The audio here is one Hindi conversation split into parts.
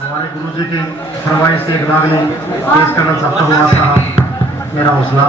हमारे गुरुजी की फरमाइश से एक रागनी पेश करना चाहता हूँ। आपका मेरा हौसला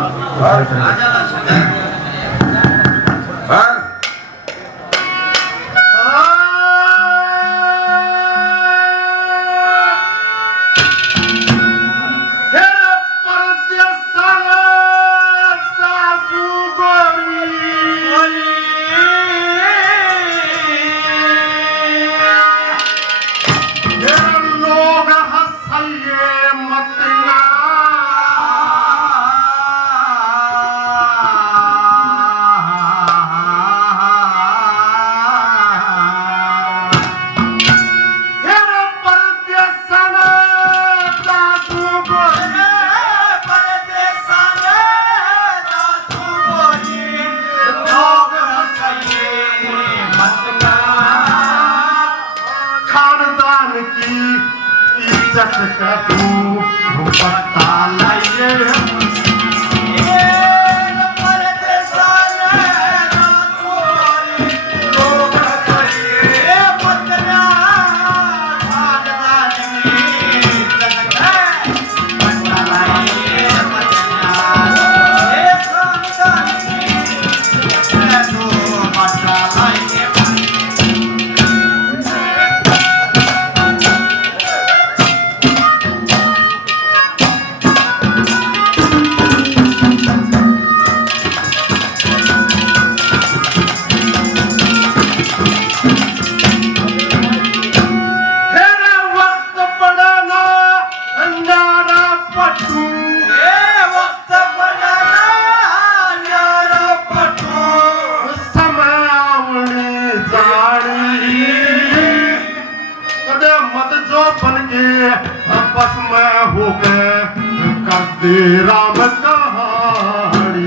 राम कहानी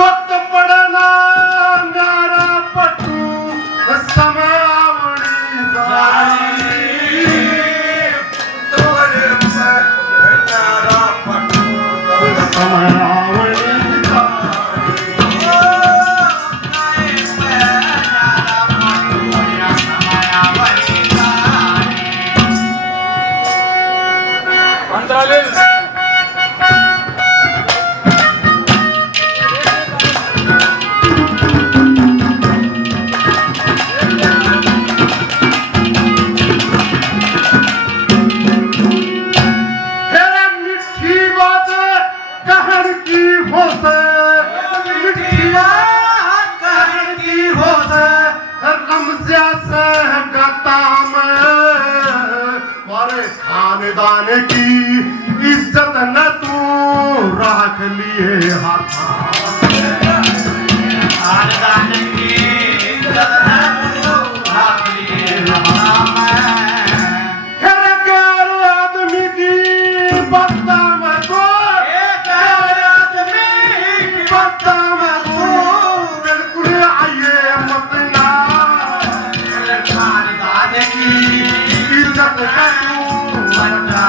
वक्त पड़ना न्यारा पटू समय आवड़ी तोरे न्यारा पटू समय आवड़ी खानदान की इज्जत न तू रख लिए हाथ खानदान की इज्जत न तू रख लिए आदमी की बत्ता में दो आदमी की बत्ता में दो बिल्कुल आइए मत ना खानदान की इज्जत न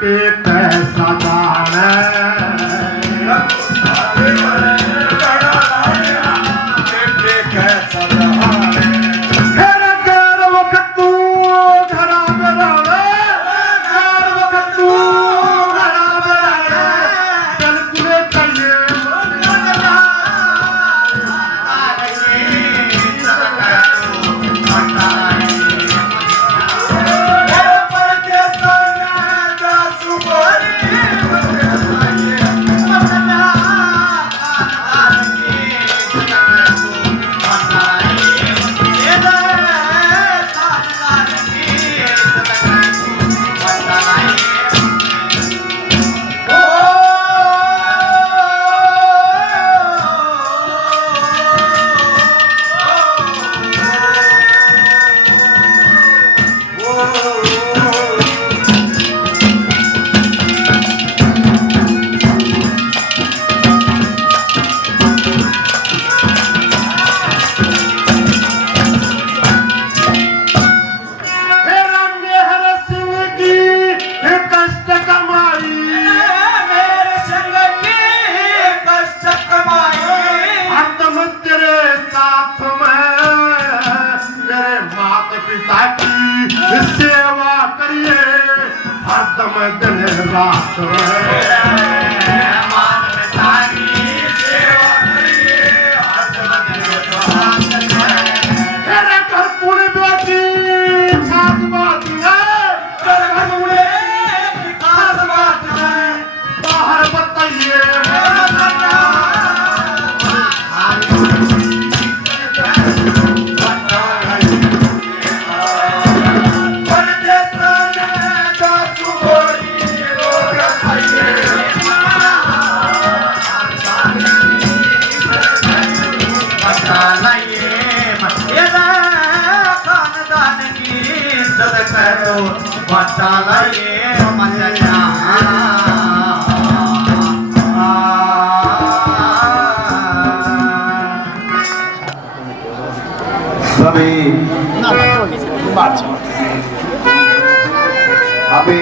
के कैसा जाने दिन रात तेरे घर पूरी बेटी खास बात है, तेरे घर पूरी खास बात है, बाहर बताइए सभी अभी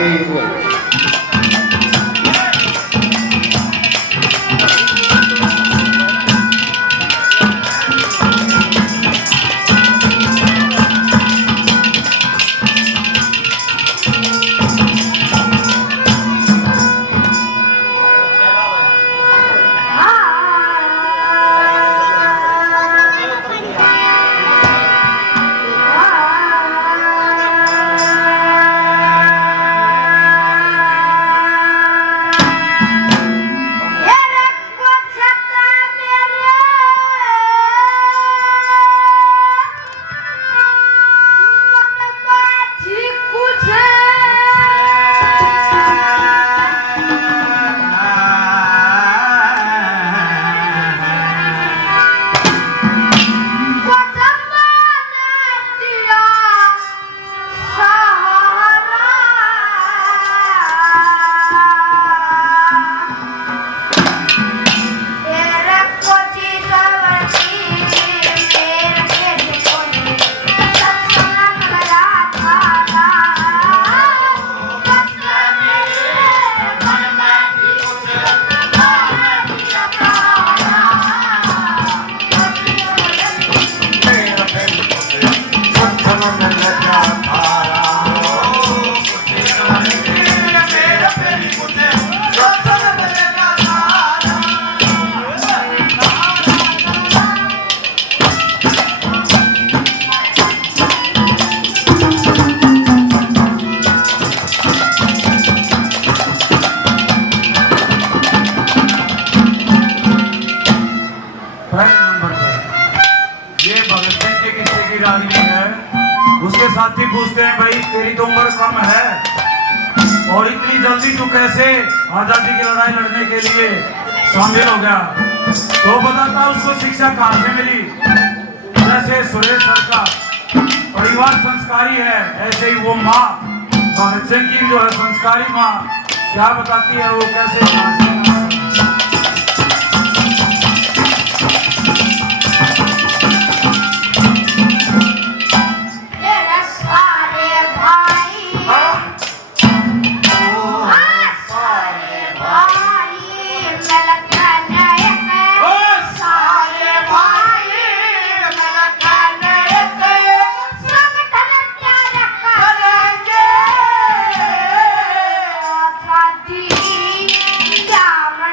उसके साथी पूछते हैं भाई तेरी तो उम्र कम है और इतनी जल्दी तू कैसे आजादी की लड़ाई लड़ने के लिए शामिल हो गया। तो बताता उसको शिक्षा कहाँ से मिली। जैसे सुरेश सर का परिवार संस्कारी है, ऐसे ही वो माँ भगत सिंह की जो है संस्कारी माँ क्या बताती है वो कैसे Yeah.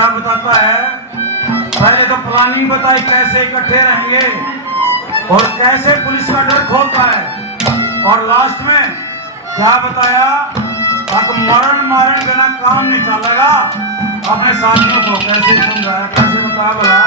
क्या बताता है? पहले तो प्लानिंग बताई कैसे इकट्ठे रहेंगे और कैसे पुलिस का डर खोलता है, और लास्ट में क्या बताया? अब मरण मारण बिना काम नहीं चलेगा। अपने साथियों को कैसे समझाया, कैसे बताया बोला?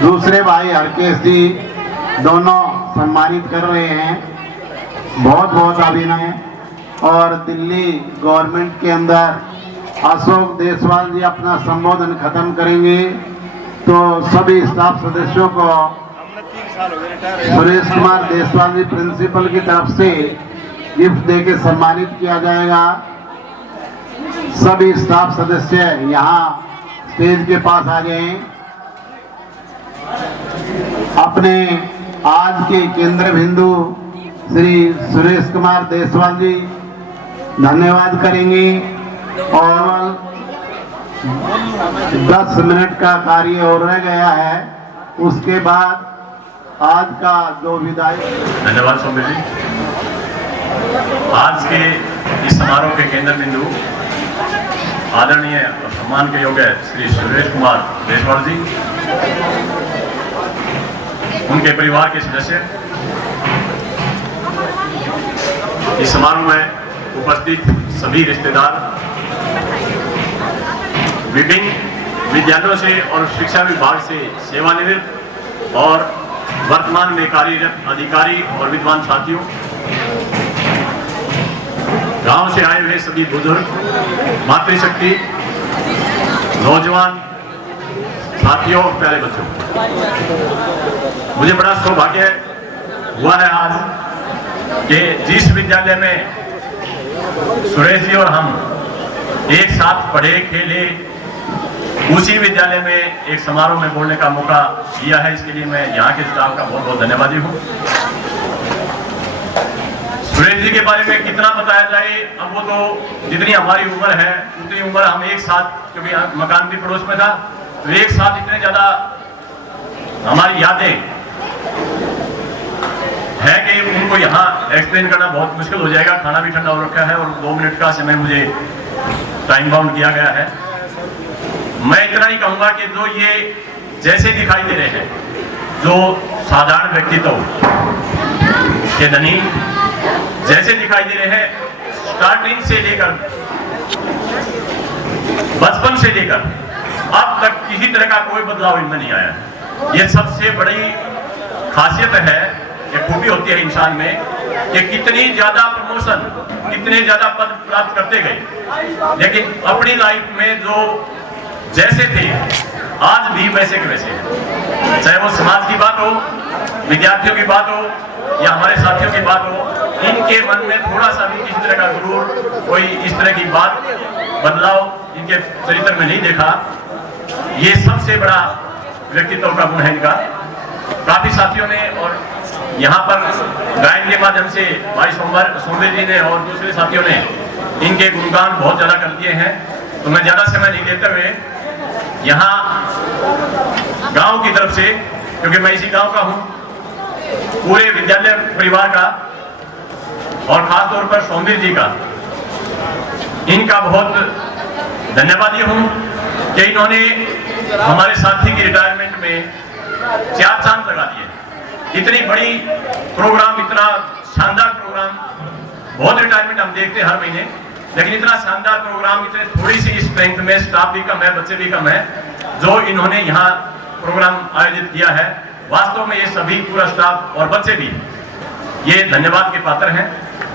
दूसरे भाई हरकेश जी दोनों सम्मानित कर रहे हैं। बहुत बहुत अभिनय। और दिल्ली गवर्नमेंट के अंदर अशोक देशवाल जी अपना संबोधन खत्म करेंगे तो सभी स्टाफ सदस्यों को सुरेश कुमार देशवाल जी प्रिंसिपल की तरफ से गिफ्ट देके सम्मानित किया जाएगा। सभी स्टाफ सदस्य यहाँ स्टेज के पास आ जाएं। अपने आज के केंद्र बिंदु श्री सुरेश कुमार देशवाल जी धन्यवाद करेंगे और 10 मिनट का कार्य और रह गया है। उसके बाद आज का जो विदाई। धन्यवाद सौम्य जी। आज के इस समारोह के केंद्र बिंदु आदरणीय और सम्मान के योग्य श्री सुरेश कुमार देशवाल जी, उनके परिवार के सदस्य, इस समारोह में उपस्थित सभी रिश्तेदार, विभिन्न विद्यालयों से और शिक्षा विभाग से सेवानिवृत्त और वर्तमान में कार्यरत अधिकारी और विद्वान साथियों, गांव से आए हुए सभी बुजुर्ग, मातृशक्ति, नौजवान साथियों और प्यारे बच्चों, मुझे बड़ा सौभाग्य हुआ है आज कि जिस विद्यालय में सुरेश जी और हम एक साथ पढ़े खेले, उसी विद्यालय में एक समारोह में बोलने का मौका दिया है। इसके लिए मैं यहाँ के स्टाफ का बहुत बहुत धन्यवादी हूँ। सुरेश जी के बारे में कितना बताया जाए, अब वो तो जितनी हमारी उम्र है उतनी उम्र हम एक साथ, क्योंकि मकान भी पड़ोस में था, तो एक साथ इतने ज्यादा हमारी यादें है कि उनको यहाँ एक्सप्लेन करना बहुत मुश्किल हो जाएगा। खाना भी ठंडा हो रखा है और 2 मिनट का समय मुझे टाइम बाउंड किया गया है। मैं इतना ही कहूंगा कि जो ये जैसे दिखाई दे रहे हैं, जो साधारण व्यक्तित्व के धनी जैसे दिखाई दे रहे हैं, स्टार्टिंग से लेकर बचपन से लेकर अब तक किसी तरह का कोई बदलाव इनमें नहीं आया। ये सबसे बड़ी खासियत है, ये खूबी होती है इंसान में कि कितनी ज्यादा प्रमोशन, कितने ज्यादा पद प्राप्त करते गए, लेकिन अपनी लाइफ में जो जैसे थे आज भी वैसे के वैसे, चाहे वो समाज की बात हो, विद्यार्थियों की बात हो या हमारे साथियों की बात हो, इनके मन में थोड़ा सा भी किसी तरह का गुरूर, कोई इस तरह की बात बदलाव इनके चरित्र में नहीं देखा। ये सबसे बड़ा व्यक्तित्व का गुण है इनका। काफी साथियों ने और यहाँ पर गायन के माध्यम से भाई सोमवीर जी ने और दूसरे साथियों ने इनके गुणगान बहुत ज्यादा कर दिए हैं, तो मैं ज्यादा समय नहीं लेते हुए यहाँ गांव की तरफ से, क्योंकि मैं इसी गांव का हूँ, पूरे विद्यालय परिवार का और खास तौर पर सोमवीर जी का, इनका बहुत धन्यवादी हूँ कि इन्होंने हमारे साथी की रिटायरमेंट में 4 चांद लगा दिए। इतनी बड़ी प्रोग्राम, इतना शानदार प्रोग्राम, बहुत रिटायरमेंट हम देखते हैं हर महीने, लेकिन इतना शानदार प्रोग्राम, इतने थोड़ी सी स्ट्रेंथ में, स्टाफ भी कम है, बच्चे भी कम है, जो इन्होंने यहाँ प्रोग्राम आयोजित किया है। वास्तव में ये सभी, पूरा स्टाफ और बच्चे भी, ये धन्यवाद के पात्र हैं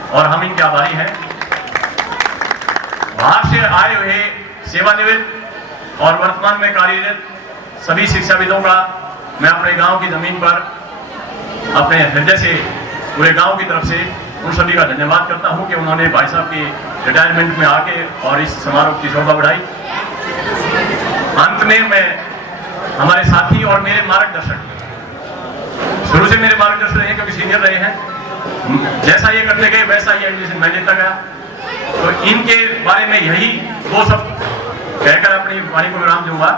और हम इनके आभारी हैं। बाहर से आए हुए सेवानिवृत्त और वर्तमान में कार्यरत सभी शिक्षाविदों का मैं अपने गांव की जमीन पर, अपने हृदय से, पूरे गांव की तरफ से उन सभी का धन्यवाद करता हूं कि उन्होंने भाई साहब की रिटायरमेंट में आके और इस समारोह की शोभा बढ़ाई। अंत में मैं हमारे साथी और मेरे मार्गदर्शक, शुरू से मेरे मार्गदर्शक रहे, कभी सीनियर रहे हैं, जैसा ये करते गए वैसा ही एडमिशन मैं देता गया। तो इनके बारे में यही 2 शब्द कहकर अपनी वाणी को विराम दूंगा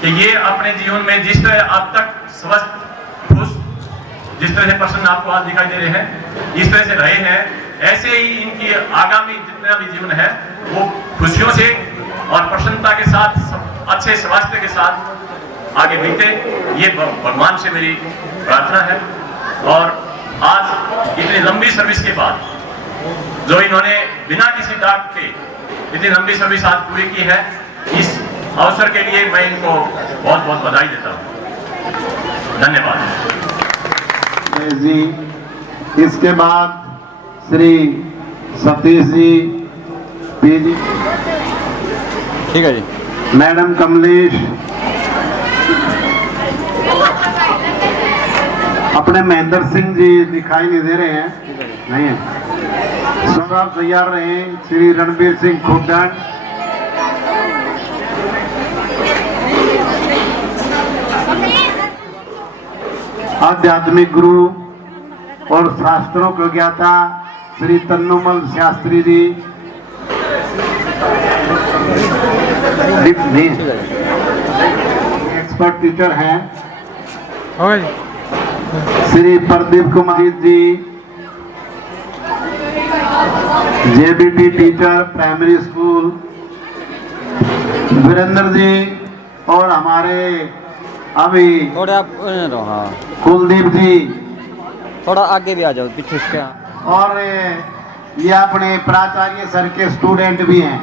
कि ये अपने जीवन में जिस तरह अब तक स्वस्थ, खुश, जिस तरह से प्रसन्न आपको आज दिखाई दे रहे हैं, इस तरह से रहे हैं, ऐसे ही इनकी आगामी जितना भी जीवन है वो खुशियों से और प्रसन्नता के साथ, अच्छे स्वास्थ्य के साथ आगे बीते, ये भगवान से मेरी प्रार्थना है। और आज इतनी लंबी सर्विस के बाद जो इन्होंने बिना किसी दाग के इतनी लंबी सर्विस आज पूरी की है, इस अवसर के लिए मैं इनको बहुत बहुत बधाई देता हूँ। धन्यवाद जी। इसके बाद श्री सतीश जी पीजी, ठीक है जी, मैडम कमलेश, अपने महेंद्र सिंह जी दिखाई नहीं दे रहे हैं, नहीं है, सब तैयार रहे, श्री रणबीर सिंह खुड्डन, आध्यात्मिक गुरु और शास्त्रों को ज्ञाता श्री तन्नुमल शास्त्री जी, एक्सपर्ट टीचर हैं Shri Pradeep Kumar ji, JBT teacher primary school, Virender ji, और हमारे अभी थोड़े आप हाँ, कुलदीप जी, थोड़ा आगे भी आ जाओ पीछे इसके। और ये अपने प्राचार्य सर के स्टूडेंट भी हैं,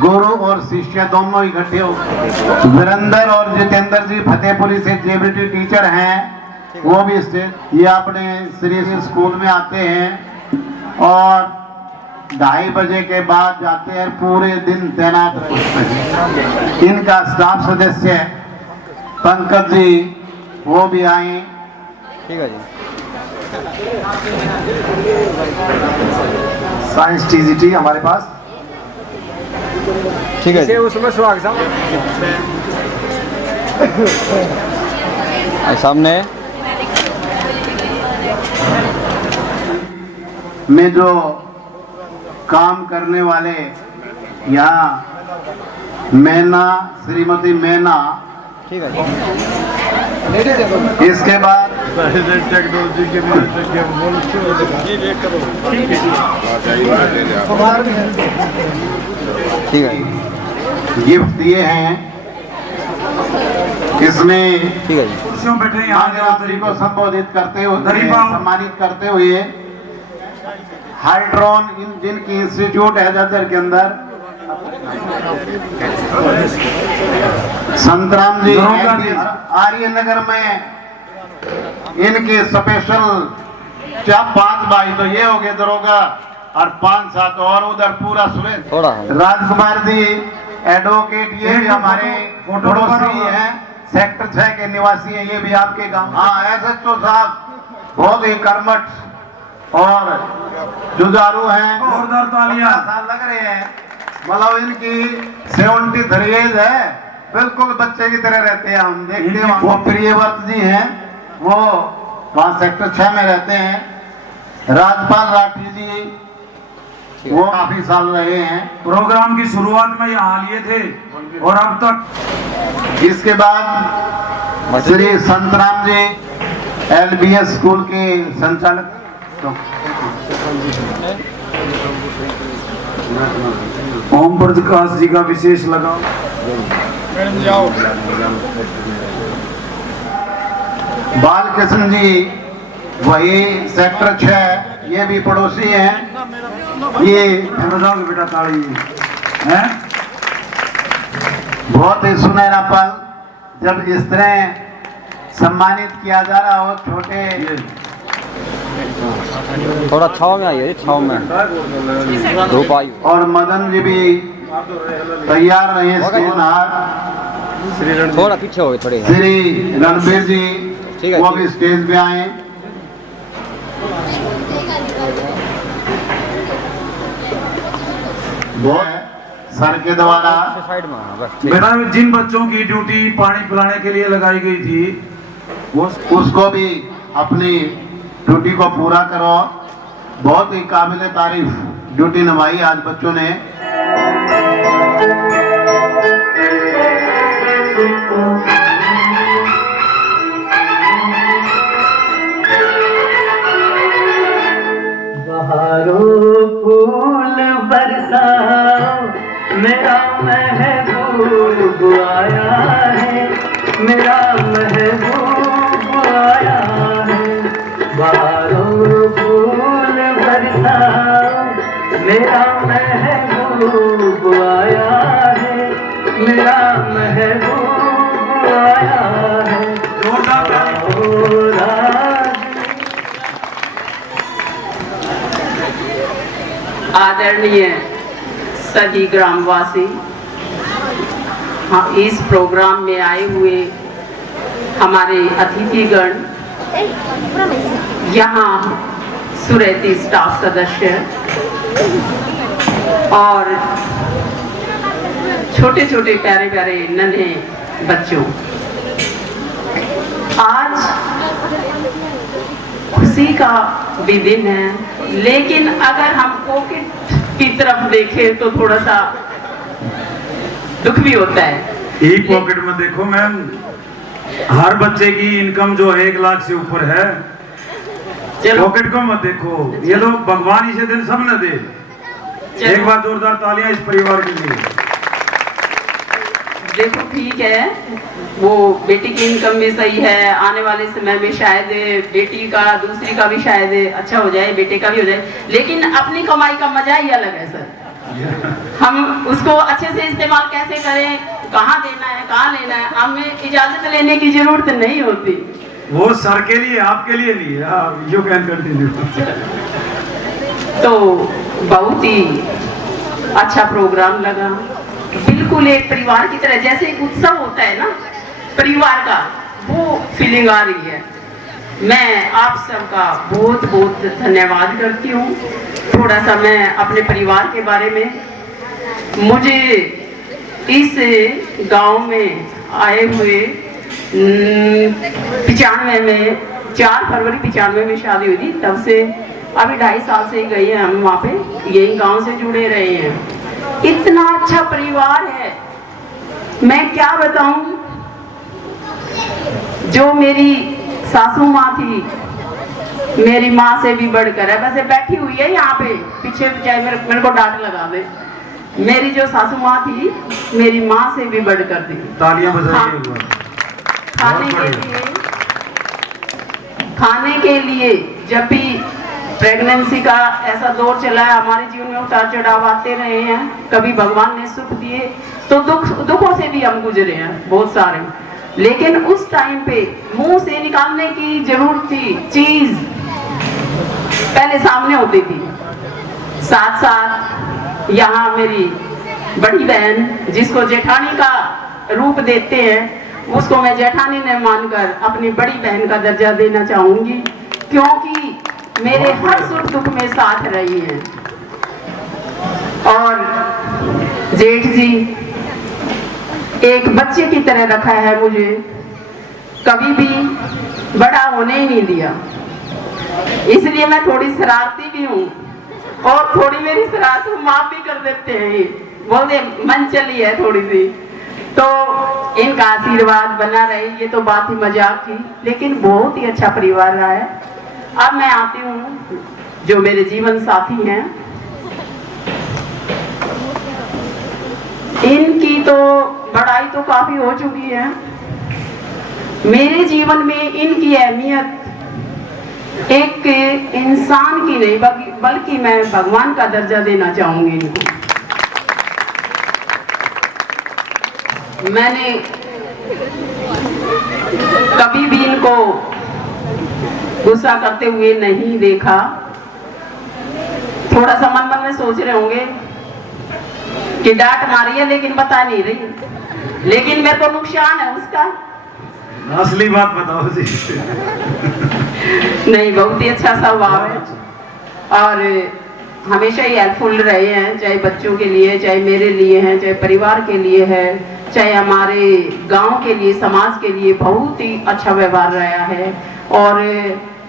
गुरु और शिष्य दोनों इकट्ठे हो। वीरेंद्र और जितेंद्र जी फतेहपुरी से जेबीटी टीचर हैं, वो भी ये अपने श्री स्कूल में आते हैं और 2:30 बजे के बाद जाते हैं, पूरे दिन तैनात रहते हैं। इनका स्टाफ सदस्य पंकज जी, वो भी आए। ठीक है जी। साइंस टीजीटी हमारे पास, ठीक है जी। उसमें स्वागत सामने में जो काम करने वाले यहाँ मैना, श्रीमती मैना, ठीक है जी। इसके बाद टेक्नोलॉजी के ठीक है, गिफ्ट दिए हैं। इसमें ठीक है जी। कुर्सियों बैठे यहाँ महाराष्ट्री को संबोधित करते हुए, गरीबाओं- सम्मानित करते हुए हाइड्रोन जिनकी इंस्टीट्यूट है जजर के अंदर, संतराम जी आर्य नगर में, इनके स्पेशल 5 भाई तो ये हो गए दरोगा, और 5-7 और उधर पूरा सुरेश थोड़ा है। राजकुमार जी एडवोकेट, ये भी हमारे पड़ोसी हैं, सेक्टर 6 के निवासी हैं, ये भी आपके गांव। हाँ, SHO साहब बहुत ही कर्मठ और जुझारू हैं, जोरदार तालियां। साल लग रहे हैं, मतलब इनकी 73 एज है, बिल्कुल बच्चे की तरह रहते हैं। हम देखते हैं वो प्रियव्रत जी हैं, वो वहाँ सेक्टर 6 में रहते हैं। राजपाल राठी जी, वो काफी साल रहे हैं। प्रोग्राम की शुरुआत में यहाँ लिए थे और अब तक। इसके बाद श्री संतराम जी LBS स्कूल के संचालक ओम प्रकाश जी का विशेष लगाव। बालकृष्ण जी वही सेक्टर 6, ये भी पड़ोसी हैं। ये बेटा ताड़ी है। बहुत ही सुनहरा पल जब इस तरह सम्मानित किया जा रहा हो। छोटे थोड़ा छाव में आइए, छाव में धूप आई। और मदन जी भी तैयार रहे स्टेज। थोड़ा पीछे हो गए थोड़े। श्री रणबीर जी ठीक है, वो ठीक भी स्टेज पे आए। वो सर के द्वारा साइड में बस। बेटा जिन बच्चों की ड्यूटी पानी पिलाने के लिए लगाई गई थी वो उसको भी अपनी ड्यूटी को पूरा करो। बहुत ही काबिल तारीफ ड्यूटी निभाई आज बच्चों ने। बहारों फूल बरसाओ, मेरा महबूब आया है, मेरा महबूब आया है। बहारों फूल बरसाओ, मेरा महबूब आया है, मेरा महबूब आया है। आदरणीय सभी ग्रामवासी, हाँ, इस प्रोग्राम में आए हुए हमारे अतिथिगण, यहाँ सुरैती स्टाफ सदस्य और छोटे छोटे प्यारे प्यारे नन्हे बच्चों, आज खुशी का भी दिन है, लेकिन अगर हम पॉकेट की तरफ देखें तो थोड़ा सा दुख भी होता है। एक पॉकेट में देखो मैम, हर बच्चे की इनकम जो है 1 लाख से ऊपर है। पॉकेट को मत देखो, ये लोग भगवान इसे दिन सब न दे। एक बार जोरदार तालियां इस परिवार के लिए। देखो ठीक है, वो बेटी की इनकम भी सही है, आने वाले समय में शायद बेटी का दूसरी का भी शायद अच्छा हो जाए, बेटे का भी हो जाए, लेकिन अपनी कमाई का मजा ही अलग है सर। हम उसको अच्छे से इस्तेमाल कैसे करें, कहाँ देना है, कहाँ लेना है, हमें इजाजत लेने की जरूरत नहीं होती। वो सर के लिए, आपके लिए नहीं है। You can continue. तो बहुत ही अच्छा प्रोग्राम लगा, बिल्कुल एक परिवार की तरह, जैसे एक उत्सव होता है ना परिवार का, वो फीलिंग आ रही है। मैं आप सबका बहुत बहुत धन्यवाद करती हूँ। थोड़ा सा मैं अपने परिवार के बारे में, मुझे इस गांव में आए हुए 95 में 4 फरवरी 95 में शादी हुई थी, तब से अभी 2.5 साल से ही गई है हम वहाँ पे, यही गांव से जुड़े रहे हैं। इतना अच्छा परिवार है, मैं क्या बताऊं। जो मेरी सासू माँ थी, मेरी माँ से भी बढ़कर है, वैसे बैठी हुई है यहाँ पे पीछे, चाहे मेरे को डांट लगा दे। मेरी जो सासू माँ थी, मेरी माँ से भी बढ़कर थी। तालियां बजाइए। खाने के लिए जब भी प्रेगनेंसी का ऐसा दौर चला है, हमारे जीवन में उतार चढ़ाव आते रहे हैं, कभी भगवान ने सुख दिए तो दुखों से भी हम गुजरे हैं बहुत सारे, लेकिन उस टाइम पे मुंह से निकालने की जरूरत थी चीज पहले सामने होती थी। साथ साथ यहाँ मेरी बड़ी बहन, जिसको जेठानी का रूप देते हैं, उसको मैं जेठानी ने मानकर अपनी बड़ी बहन का दर्जा देना चाहूंगी, क्योंकि मेरे हर सुख दुख में साथ रही हैं। और जेठ जी एक बच्चे की तरह रखा है मुझे, कभी भी बड़ा होने ही नहीं दिया, इसलिए मैं थोड़ी शरारती भी हूँ। और थोड़ी मेरी शरारत माफ भी कर देते हैं, ये बोलते मन चली है थोड़ी सी। तो इनका आशीर्वाद बना रहे, ये तो बात ही मजाक थी, लेकिन बहुत ही अच्छा परिवार रहा है। अब मैं आती हूँ जो मेरे जीवन साथी हैं, इनकी तो बड़ाई तो काफी हो चुकी है। मेरे जीवन में इनकी अहमियत एक इंसान की नहीं बल्कि मैं भगवान का दर्जा देना चाहूंगी इनको। मैंने कभी भी इनको गुस्सा करते हुए नहीं देखा। थोड़ा सा मन में सोच रहे होंगे कि डांट मारी है लेकिन बता नहीं रही, लेकिन मेरे को नुकसान है उसका। असली बात बताओ जी। नहीं, बहुत ही अच्छा स्वभाव है और हमेशा ही हेल्पफुल रहे हैं, चाहे बच्चों के लिए, चाहे मेरे लिए हैं, चाहे परिवार के लिए है, चाहे हमारे गांव के लिए, समाज के लिए बहुत ही अच्छा व्यवहार रहा है। और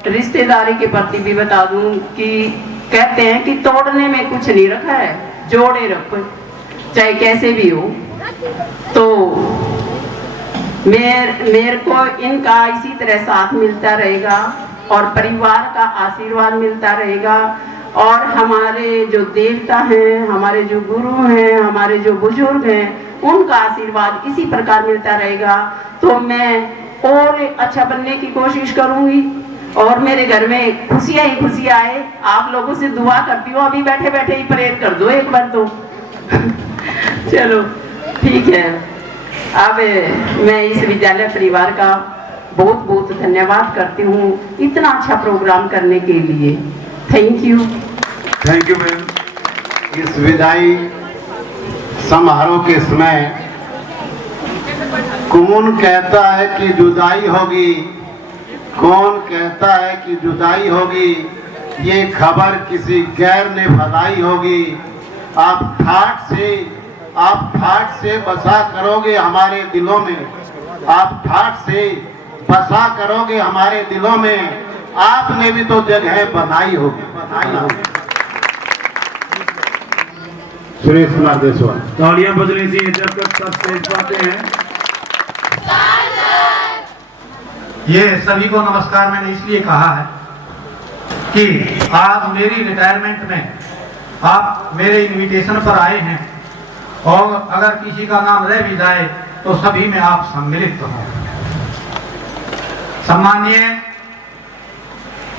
रिश्तेदारी के प्रति भी बता दूं कि कहते हैं कि तोड़ने में कुछ नहीं रखा है, जोड़े रखो, चाहे कैसे भी हो। तो मेरे को इनका इसी तरह साथ मिलता रहेगा और परिवार का आशीर्वाद मिलता रहेगा। और हमारे जो देवता हैं, हमारे जो गुरु हैं, हमारे जो बुजुर्ग हैं, उनका आशीर्वाद इसी प्रकार मिलता रहेगा। तो मैं और अच्छा बनने की कोशिश करूंगी और मेरे घर में खुशियां ही खुशियां आए। आप लोगों से दुआ करती हूँ, अभी बैठे बैठे ही प्रेयर कर दो एक बार तो। चलो ठीक है। अब मैं इस विद्यालय परिवार का बहुत बहुत धन्यवाद करती हूँ इतना अच्छा प्रोग्राम करने के लिए। Thank you. Thank you ma'am. इस विदाई समारोह के समय कौन कहता है कि जुदाई होगी, कौन कहता है कि जुदाई होगी, ये खबर किसी गैर ने फैलाई होगी। आप ठाठ से बसा करोगे हमारे दिलों में, आप ठाठ से बसा करोगे हमारे दिलों में। आपने भी तो जगह बनाई होगी, सुरेश कुमार देशवाल। तालियां बजनी चाहिए जब तक सब स्टेज पाते हैं। ये सभी को नमस्कार मैंने इसलिए कहा है कि आज मेरी रिटायरमेंट में आप मेरे इनविटेशन पर आए हैं और अगर किसी का नाम रह भी जाए तो सभी में आप सम्मिलित हों। सम्माननीय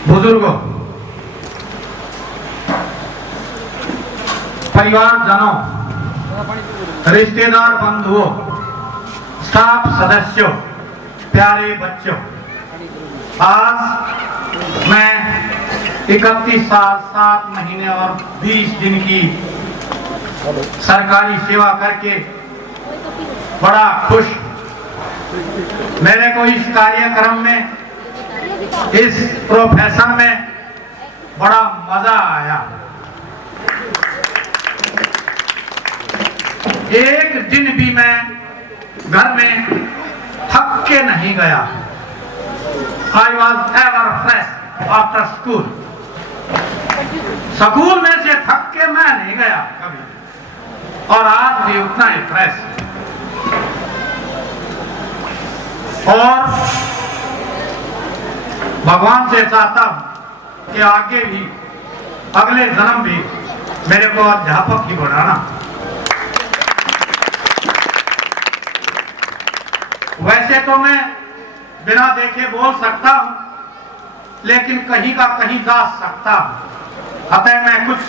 बुजुर्गों, परिवारजनों, रिश्तेदार बंधुओं, स्टाफ सदस्यों, प्यारे बच्चों, आज मैं 31 साल 7 महीने और 20 दिन की सरकारी सेवा करके बड़ा खुश। मेरे को इस कार्यक्रम में, इस प्रोफेशन में बड़ा मजा आया। एक दिन भी मैं घर में थक के नहीं गया। I was ever fresh after school. School में से थक के मैं नहीं गया कभी, और आज भी उतना ही फ्रेश। और भगवान से चाहता हूं कि आगे भी, अगले जन्म भी मेरे को अध्यापक ही बनाना। वैसे तो मैं बिना देखे बोल सकता हूं, लेकिन कहीं का कहीं जा सकता हूं। अतः मैं कुछ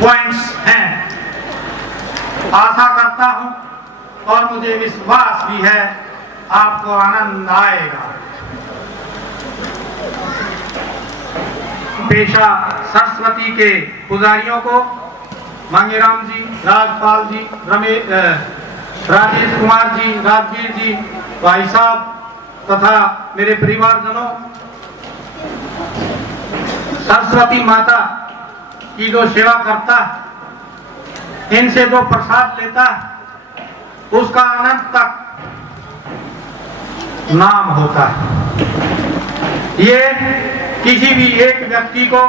पॉइंट्स हैं आशा करता हूं और मुझे विश्वास भी है आपको आनंद आएगा। पेशा सरस्वती के पुजारियों को, मांगेराम जी, राजपाल जी, राजेश कुमार जी, राजवीर जी, भाई साहब तथा मेरे परिवारजनों, सरस्वती माता की जो सेवा करता है, इनसे जो प्रसाद लेता है, उसका अनंत तक नाम होता है। ये किसी भी एक व्यक्ति को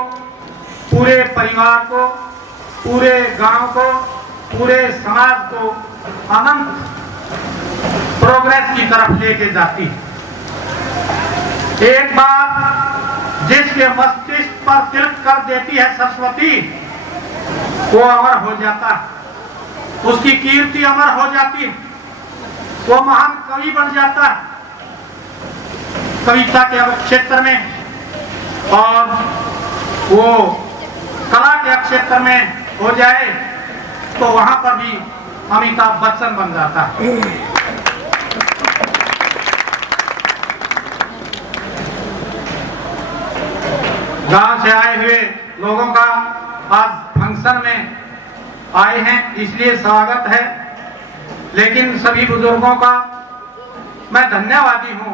पूरे परिवार को, पूरे गांव को, पूरे समाज को अनंत प्रोग्रेस की तरफ लेके जाती है। एक बार जिसके मस्तिष्क पर तिलक कर देती है सरस्वती, वो अमर हो जाता है, उसकी कीर्ति अमर हो जाती है, वो महान कवि बन जाता है कविता के क्षेत्र में, और वो कला के क्षेत्र में हो जाए तो वहां पर भी अमिताभ बच्चन बन जाता है। गांव से आए हुए लोगों का आज फंक्शन में आए हैं, इसलिए स्वागत है। लेकिन सभी बुजुर्गों का मैं धन्यवादी हूं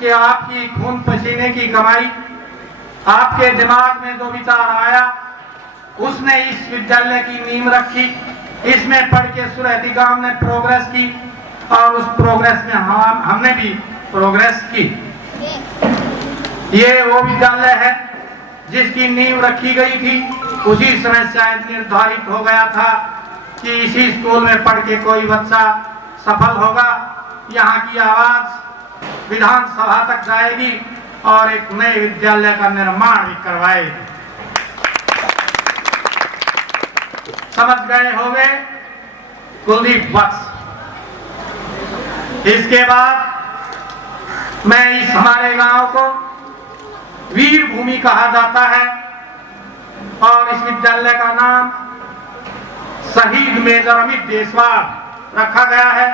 कि आपकी खून पसीने की कमाई, आपके दिमाग में जो विचार आया, उसने इस विद्यालय की नींव रखी। इसमें पढ़ के सुरहती गांव ने प्रोग्रेस की और उस प्रोग्रेस में हमने भी प्रोग्रेस की। ये वो विद्यालय है जिसकी नींव रखी गई थी। उसी समय शायद निर्धारित हो गया था कि इसी स्कूल में पढ़ के कोई बच्चा सफल होगा, यहाँ की आवाज विधानसभा तक जाएगी और एक नए विद्यालय का निर्माण भी करवाएगी। समझ गए होंगे कुलदीप बख्श। इसके बाद मैं इस हमारे गांव को वीर भूमि कहा जाता है और इस विद्यालय का नाम शहीद मेजर अमित देशवाल रखा गया है।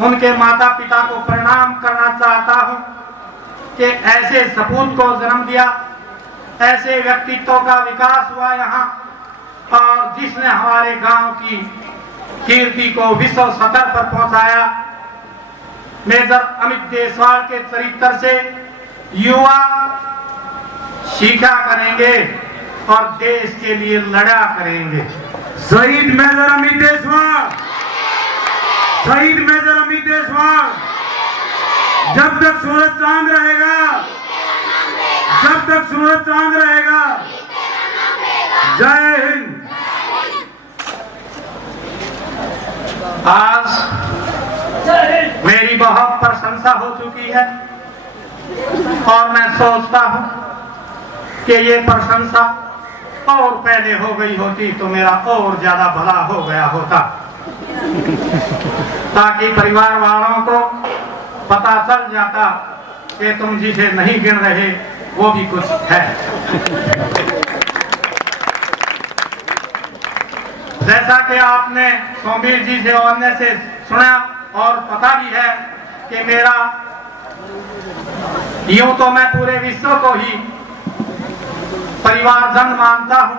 उनके माता पिता को प्रणाम करना चाहता हूं कि ऐसे सपूत को जन्म दिया, ऐसे व्यक्तित्व का विकास हुआ यहाँ, और जिसने हमारे गांव की कीर्ति को विश्व स्तर पर पहुंचाया। मेजर अमित देशवाल के चरित्र से युवा सीखा करेंगे और देश के लिए लड़ा करेंगे। शहीद मेजर अमित देशवाल, शहीद मेजर अमित देशवाल। जब तक सूरज चांद रहेगा, जब तक सूरज चांद रहेगा। जय हिंद। आज मेरी बहुत प्रशंसा हो चुकी है और मैं सोचता हूं कि ये प्रशंसा और पहले हो गई होती तो मेरा और ज्यादा भला हो गया होता, ताकि परिवार वालों को पता चल जाता कि तुम जिसे नहीं गिन रहे वो भी कुछ है। जैसा कि आपने सोमवीर जी से और अन्य से सुना और पता भी है कि मेरा यूं तो मैं पूरे विश्व को ही परिवारजन मानता हूं,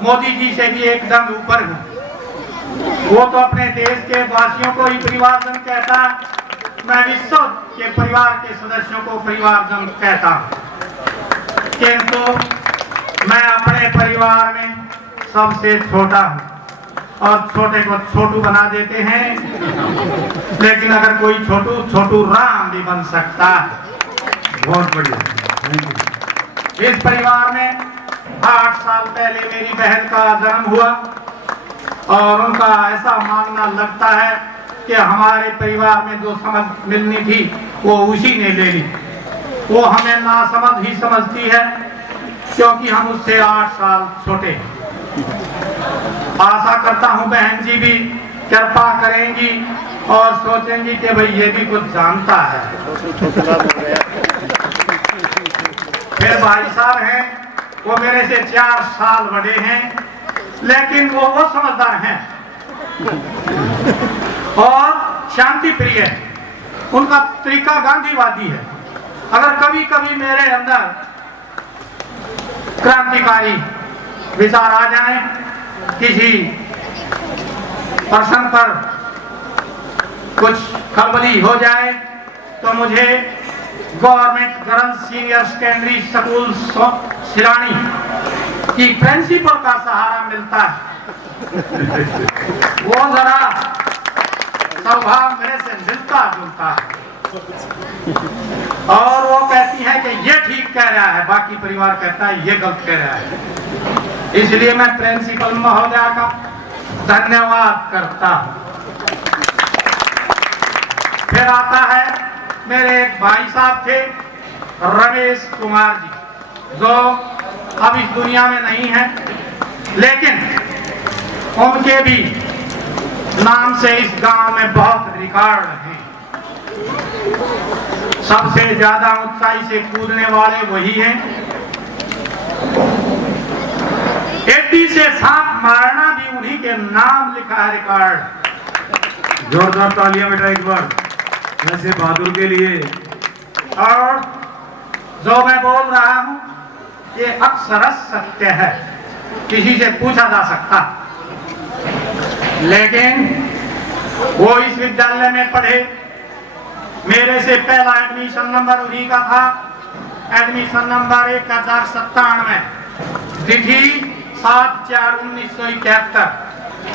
मोदी जी से भी एकदम ऊपर हूं। वो तो अपने देश के वासियों को ही परिवारजन कहता है, मैं विश्व के परिवार के सदस्यों को परिवारजन कहता हूं। किंतु मैं अपने परिवार में सबसे छोटा हूं और छोटे को छोटू बना देते हैं, लेकिन अगर कोई छोटू राम भी बन सकता है। बहुत बढ़िया। इस परिवार में 8 साल पहले मेरी बहन का जन्म हुआ और उनका ऐसा मानना लगता है कि हमारे परिवार में जो समझ मिलनी थी वो उसी ने ले ली। वो हमें नासमझ ही समझती है क्योंकि हम उससे 8 साल छोटे हैं। आशा करता हूं बहन जी भी कृपा करेंगी और सोचेंगी कि भाई ये भी कुछ जानता है। फिर भाई साहब हैं, वो मेरे से 4 साल बड़े हैं, लेकिन वो समझदार हैं और शांति प्रिय है। उनका तरीका गांधीवादी है। अगर कभी कभी मेरे अंदर क्रांतिकारी विचार आ जाए, किसी प्रश्न पर कुछ खलबली हो जाए, तो मुझे government girls senior secondary school Sirani की प्रिंसिपल का सहारा मिलता है। वो जरा स्वभाव मेरे से मिलता जुलता है और वो कहती है कि ये ठीक कह रहा है, बाकी परिवार कहता है ये गलत कह रहा है। इसलिए मैं प्रिंसिपल महोदया का धन्यवाद करता हूं। फिर आता है मेरे एक भाई साहब थे रमेश कुमार जी, जो अब इस दुनिया में नहीं है, लेकिन उनके भी नाम से इस गांव में बहुत रिकॉर्ड हैं। सबसे ज्यादा ऊंचाई से कूदने वाले वही हैं। 80 से सांप मारना भी उन्हीं के नाम लिखा है रिकॉर्ड। जोरदार तालियां बेटा एक बार ऐसे बहादुर के लिए। और जो मैं बोल रहा हूं ये अक्षरश सत्य है, किसी से पूछा जा सकता। लेकिन वो इस विद्यालय में पढ़े, मेरे से पहला एडमिशन नंबर उन्हीं का था। एडमिशन नंबर 1097, तिथि 7/4/1971,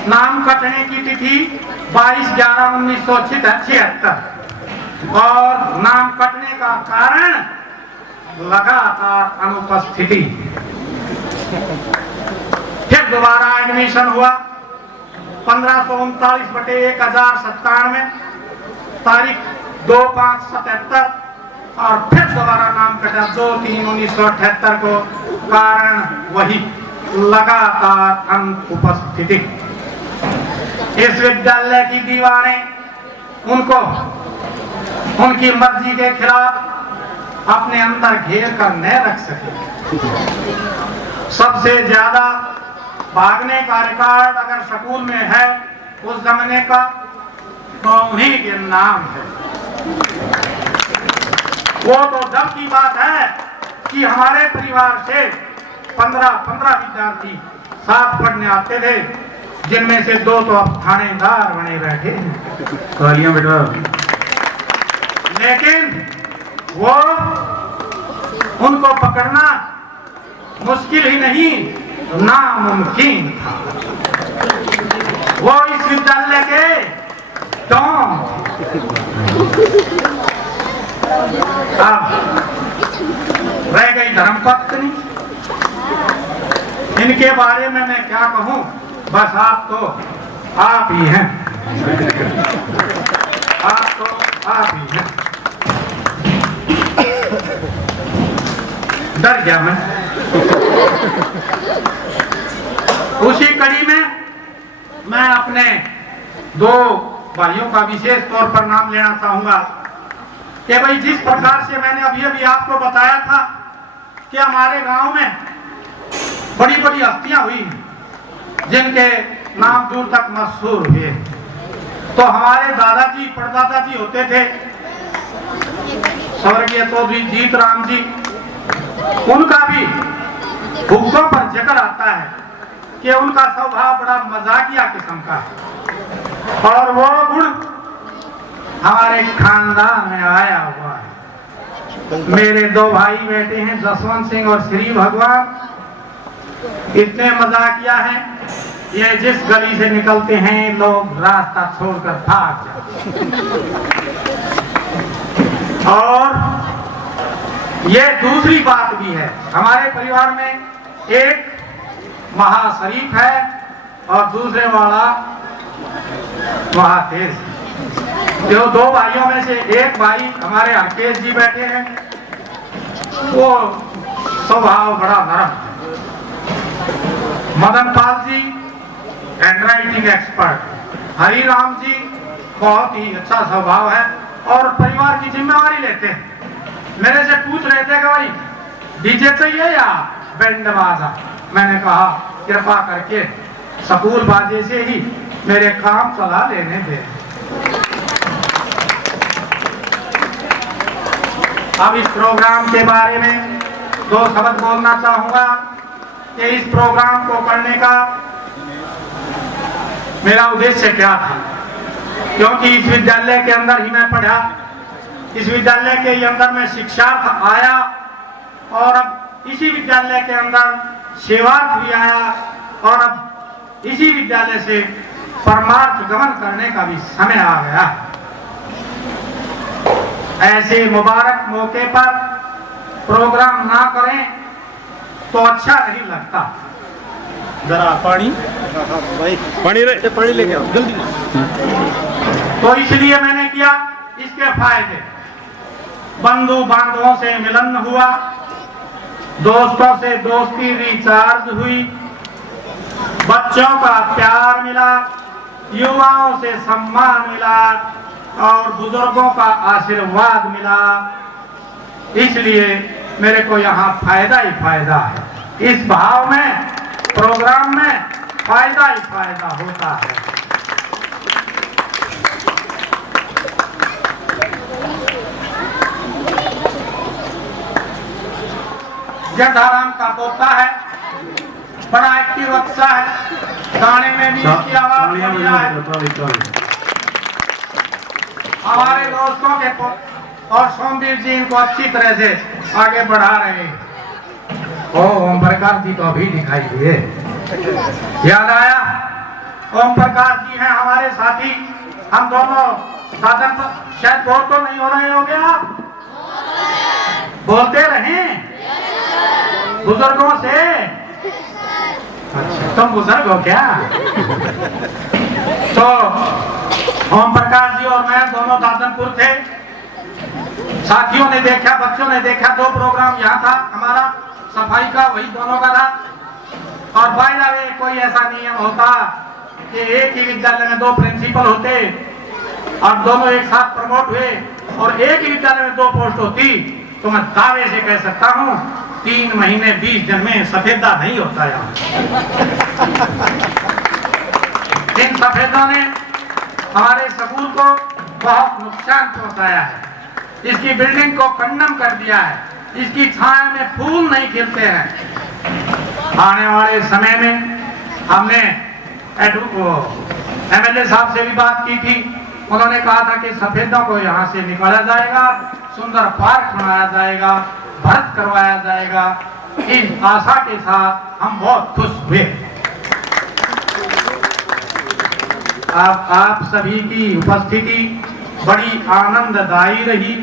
नाम कटने की तिथि 22/11/1976 और नाम कटने का कारण लगातार अनुपस्थिति। फिर दोबारा एडमिशन हुआ 1539/1097, तारीख 2/5/77 और फिर दोबारा नाम कटा 2/3/1978 को, कारण वही लगातार अनुपस्थिति। इस विद्यालय की दीवारें उनको उनकी मर्जी के खिलाफ अपने अंदर घेर कर न रख सके। सबसे ज्यादा भागने का रिकॉर्ड अगर स्कूल में है उस जमाने का, तो उन्हीं के नाम है। वो तो जब की बात है कि हमारे परिवार से 15 विद्यार्थी साथ पढ़ने आते थे, जिनमें से 2 तो अब थानेदार बने बैठे हैं। तालियां बेटा। लेकिन वो उनको पकड़ना मुश्किल ही नहीं, नामुमकिन था। वो इस विद्यालय के डॉन अब रह गई धर्मपत्नी। इनके बारे में मैं क्या कहूं, बस आप ही हैं, आप ही हैं। डर गया उसी कड़ी में मैं अपने 2 भाइयों का विशेष तौर पर नाम लेना चाहूंगा कि भाई जिस प्रकार से मैंने अभी आपको बताया था कि हमारे गांव में बड़ी बड़ी हस्तियां हुई जिनके नाम दूर तक मशहूर हुए, तो हमारे दादाजी परदादाजी होते थे स्वर्गीय चौधरी जीत राम जी। उनका भी भूखों पर जिक्र आता है कि उनका स्वभाव बड़ा मजाकिया किस्म का है, और वो गुण हमारे खानदान में आया हुआ है। मेरे 2 भाई बेटे हैं जसवंत सिंह और श्री भगवान, इतने मजाकिया हैं, ये जिस गली से निकलते हैं लोग रास्ता छोड़कर भाग जाते हैं। और ये दूसरी बात भी है, हमारे परिवार में एक महाशरीफ है और दूसरे वाला महातेज। जो 2 भाइयों में से एक भाई हमारे हरकेश जी बैठे हैं, वो स्वभाव बड़ा नरम है। मदन पाल जी हैंडराइटिंग एक्सपर्ट, हरिराम जी बहुत ही अच्छा स्वभाव है और परिवार की जिम्मेवारी लेते हैं। मेरे से पूछ रहे थे कि भाई डीजे चाहिए या बैंड बाजा, मैंने कहा कृपा करके स्कूल बाजे से ही मेरे काम चला लेने दे। अब इस प्रोग्राम के बारे में 2 शब्द बोलना चाहूंगा कि इस प्रोग्राम को करने का मेरा उद्देश्य क्या था, क्योंकि इस विद्यालय के अंदर ही मैं पढ़ा, इस विद्यालय के अंदर में शिक्षा आया और अब इसी विद्यालय के अंदर सेवार्थ भी आया और अब इसी विद्यालय से परमार्थ गमन करने का भी समय आ गया। ऐसे मुबारक मौके पर प्रोग्राम ना करें तो अच्छा नहीं लगता। जरा पानी पानी लेके आओ जल्दी। तो इसलिए मैंने किया। इसके फायदे, बंधु बांधवों से मिलन हुआ, दोस्तों से दोस्ती रिचार्ज हुई, बच्चों का प्यार मिला, युवाओं से सम्मान मिला और बुजुर्गों का आशीर्वाद मिला। इसलिए मेरे को यहाँ फायदा ही फायदा है। इस भाव में प्रोग्राम में फायदा ही फायदा होता है। जटाराम का पोता है, बड़ा एक्टिव अच्छा है, गाने में भी इसकी आवाज बढ़िया है। हमारे दोस्तों के और सोमवीर जी इनको अच्छी तरह से आगे बढ़ा रहे हैं। ओम प्रकाश जी तो अभी दिखाई दिए, याद आया। ओम प्रकाश जी हैं हमारे साथी। हम दोनों साधन पर शायद बोर तो नहीं हो रहे होंगे आप? बोलते रहें बुजुर्गों से। अच्छा, तुम बुजुर्ग हो क्या? तो ओम प्रकाश जी और मैं दोनों दादनपुर थे। साथियों ने देखा, बच्चों ने देखा, 2 प्रोग्राम यहाँ था हमारा सफाई का, वही दोनों का था। और बाय द वे कोई ऐसा नियम होता कि एक ही विद्यालय में 2 प्रिंसिपल होते और दोनों एक साथ प्रमोट हुए और एक ही विद्यालय में 2 पोस्ट होती, तो मैं दावे से कह सकता हूँ 3 महीने 20 दिन में सफेदा नहीं होता यहाँ। इन सफेदों ने हमारे स्कूल को बहुत नुकसान पहुंचाया है। इसकी बिल्डिंग को कंडम कर दिया है। इसकी छाया में फूल नहीं खिलते हैं। आने वाले समय में हमने एमएलए साहब से भी बात की थी। उन्होंने कहा था कि सफेदों को यहाँ से निकाला जाएगा, सुंदर पार्क बनाया जाएगा, भर्त करवाया जाएगा। इस आशा के साथ हम बहुत खुश हुए। आप सभी की उपस्थिति बड़ी आनंददायी रही,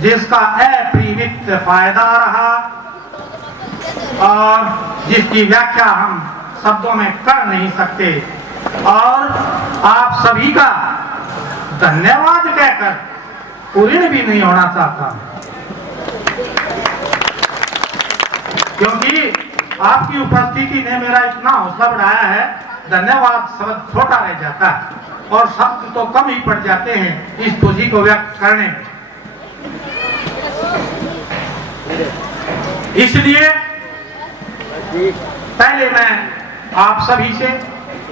जिसका अपरिमित फायदा रहा और जिसकी व्याख्या हम शब्दों में कर नहीं सकते। और आप सभी का धन्यवाद कहकर ऋण भी नहीं होना चाहता, क्योंकि आपकी उपस्थिति ने मेरा इतना हौसला बढ़ाया है। धन्यवाद शब्द छोटा रह जाता है और शब्द तो कम ही पड़ जाते हैं इस खुशी को व्यक्त करने में। इसलिए पहले मैं आप सभी से,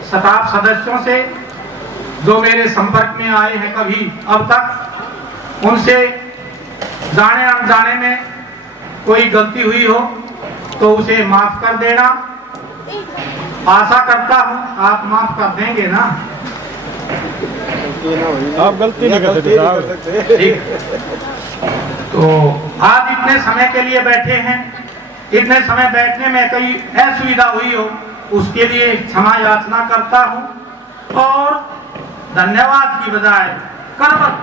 स्टाफ सदस्यों से जो मेरे संपर्क में आए हैं कभी अब तक, उनसे जाने अनजाने में कोई गलती हुई हो तो उसे माफ कर देना। आशा करता हूं आप माफ कर देंगे ना? आप गलती नहीं करते साहब। ठीक। तो आज इतने समय के लिए बैठे हैं, इतने समय बैठने में कई असुविधा हुई हो उसके लिए क्षमा याचना करता हूं और धन्यवाद की बजाय करवत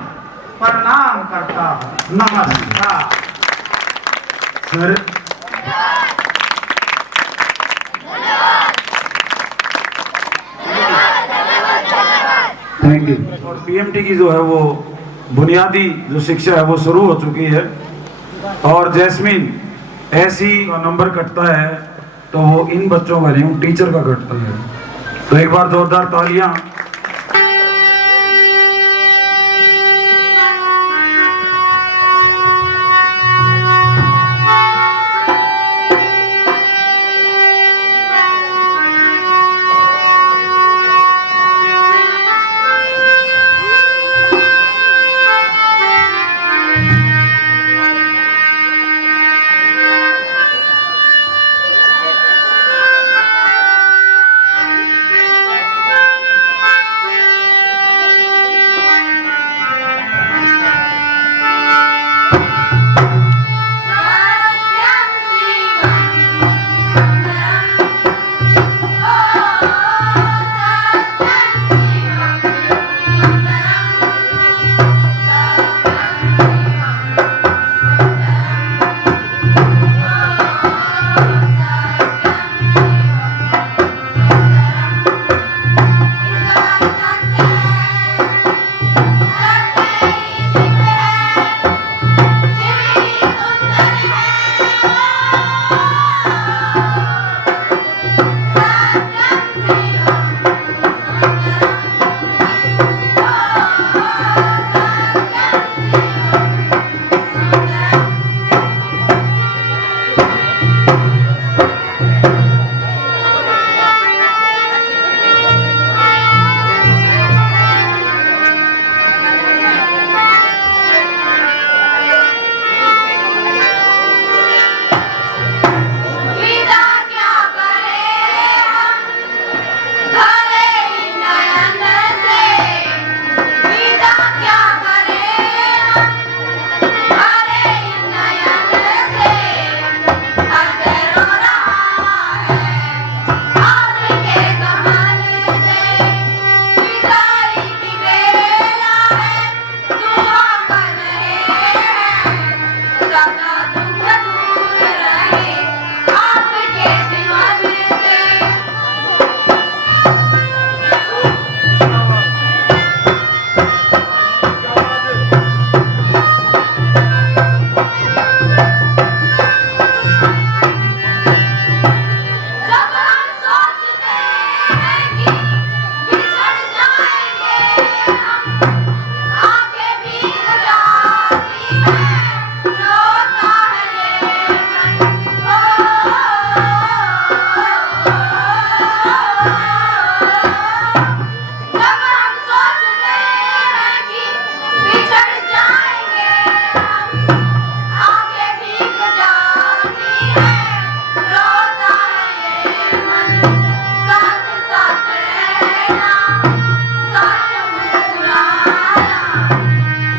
प्रणाम करता हूं। नमस्कार सर। Thank you. और पीएमटी की जो है वो बुनियादी जो शिक्षा है वो शुरू हो चुकी है और जैस्मिन ऐसी नंबर कटता है तो वो इन बच्चों का नहीं, टीचर का कटता है। तो एक बार जोरदार तालियां।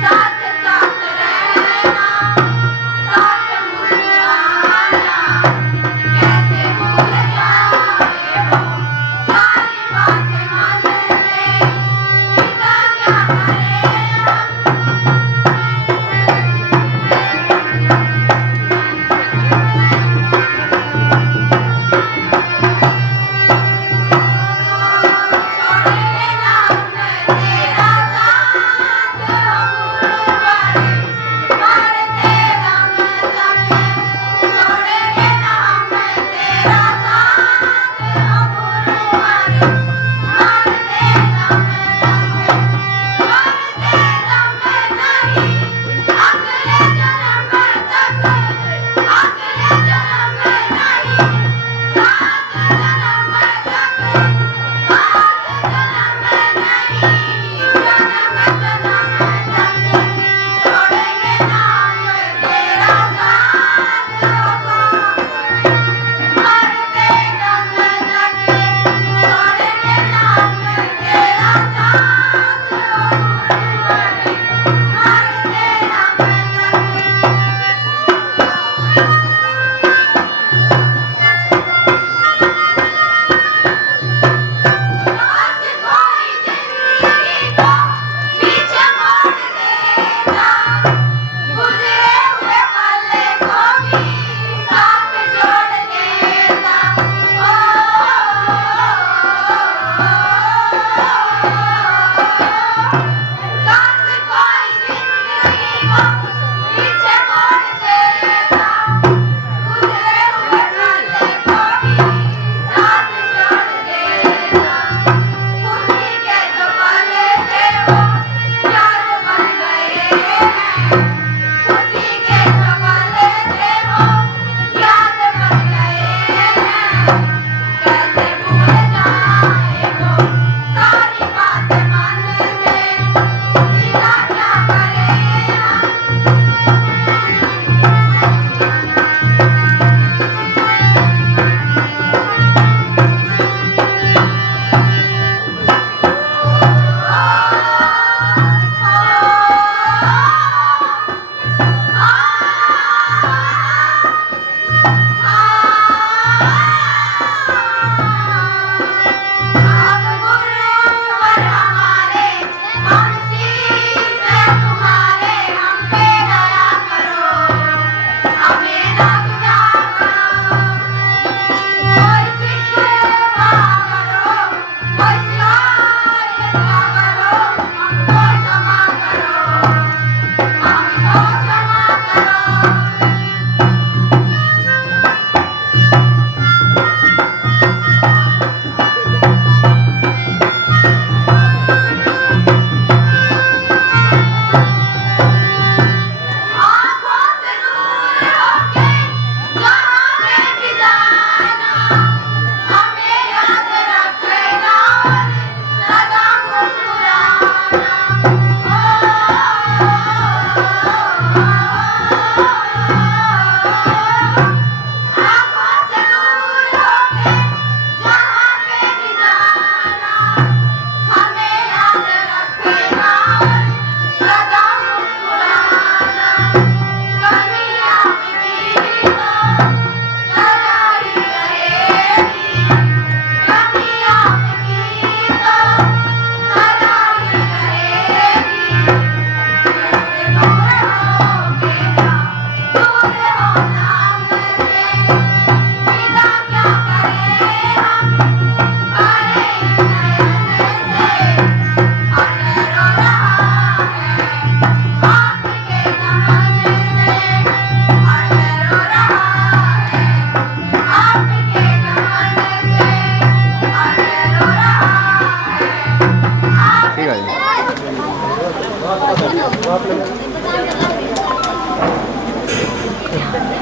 साथ साथ रहना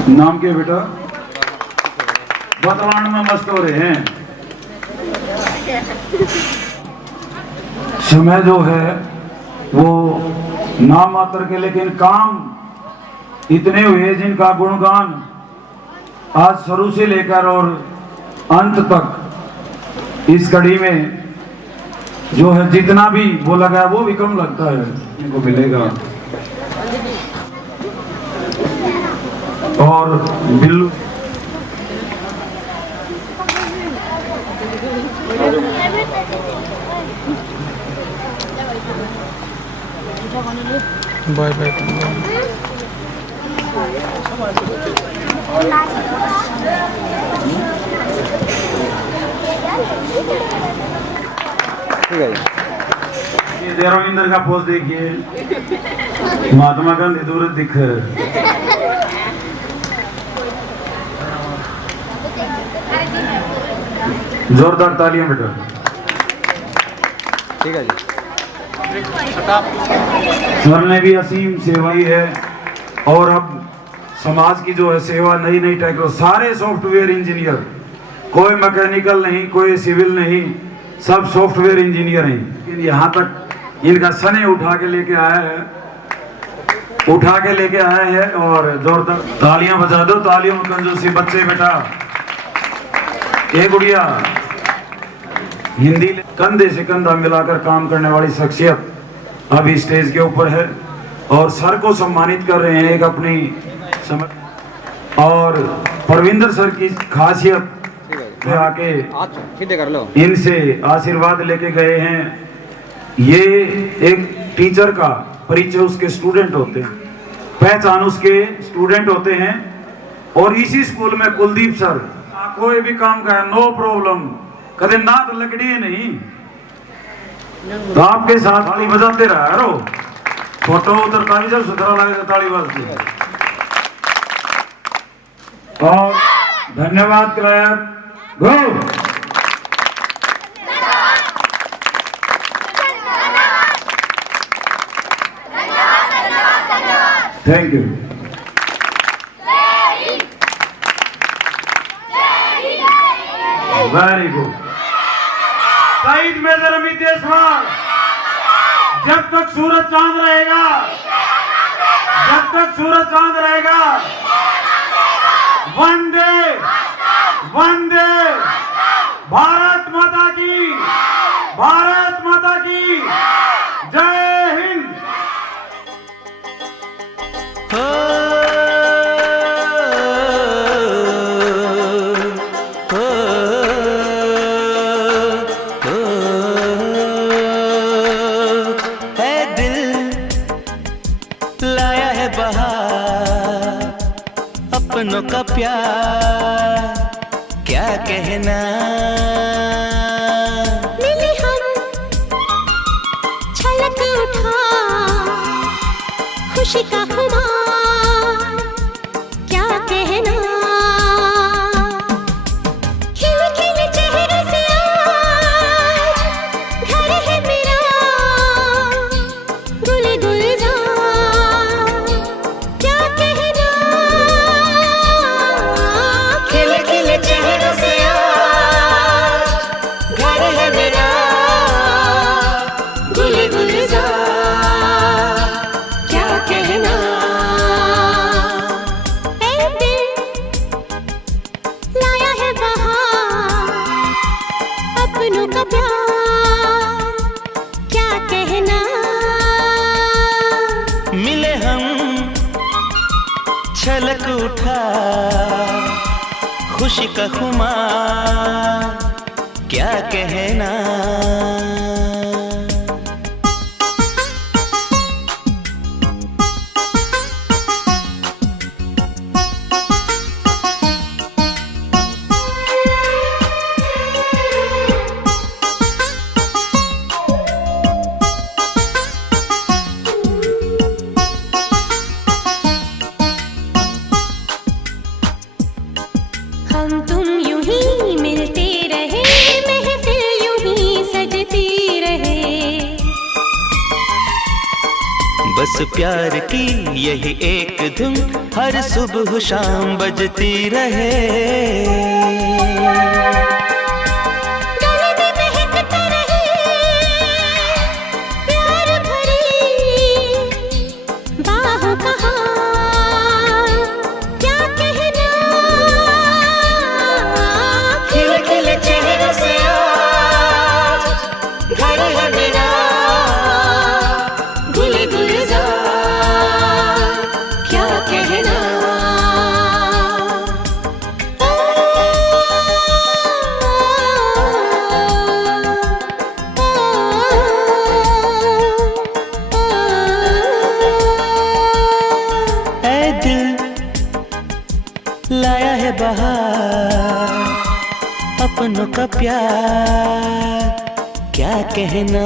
नाम के बेटा बतलान में मस्त हो रहे हैं। समय जो है वो नाम मात्र के, लेकिन काम इतने हुए जिनका गुणगान आज शुरू से लेकर और अंत तक इस कड़ी में जो है जितना भी बोला गया वो भी कम लगता है, इनको मिलेगा। और बिल्लू बाय बाय। ठीक है। ये देवरविंदर का पोस्ट देखिए, महात्मा गांधी दूर दिख। जोरदार तालियां बेटा। ठीक है जी। सर ने भी असीम सेवा ही है, और अब समाज की जो है सेवा नई नई टेक्नोलॉजी, सारे सॉफ्टवेयर इंजीनियर, कोई मैकेनिकल नहीं, कोई सिविल नहीं, सब सॉफ्टवेयर इंजीनियर हैं। लेकिन यहाँ तक इनका सने उठा के लेके आया है और जोरदार तालियां बजा दो। तालियों में कंजूसी बच्चे बेटा। ये गुड़िया हिंदी कंधे से कंधा मिलाकर काम करने वाली शख्सियत अभी स्टेज के ऊपर है और सर को सम्मानित कर रहे हैं एक अपनी समझ। और परविंदर सर की खासियत आके ठीक कर लो, इनसे आशीर्वाद लेके गए हैं। ये एक टीचर का परिचय उसके स्टूडेंट होते हैं, पहचान उसके स्टूडेंट होते हैं। और इसी स्कूल में कुलदीप सर कोई भी काम का नो प्रॉब्लम, कदे ना तो लकड़ी है नहीं, तो आपके साथ ताली बजाते रहा यारो। फोटो उतरता भी जब सुथरा लगे ताली बजती है। और धन्यवाद clap go. Thank you. Very good. शहीद मेजर अमित देशवाल, जब तक सूरज चांद रहेगा, जब तक सूरज चांद रहेगा, वंदे वंदे भारत माता की, भारत माता की जय हिंद। अपनों का प्यार क्या कहना, मिले हम छलक उठा खुशी का खुमार क्या कहना, खिल खिल चेहरे से आज घर है मेरा गुल गुलजार क्या कहना, खिल खिल चेहरे से आज घर है मेरा गुल गुलजार क्या कहना, ऐ दिल लाया है बहार अपनों का प्यार क्या कहना, मिले हम छलक उठा खुशी का खुमार क्या कहना। हम तुम यूं ही मिलते रहे, महफिल यूं ही सजती बस प्यार की यही एक धुन हर सुबह शाम बजती रहे। गले में महकता रहे प्यार भरी बाहों का हाल, क्या कहना। खिल खिल चेहरों से आज घर है मेरा, गुले गुलजार क्या कहना। ऐ दिल लाया है बहार, अपनों का प्यार क्या कहना।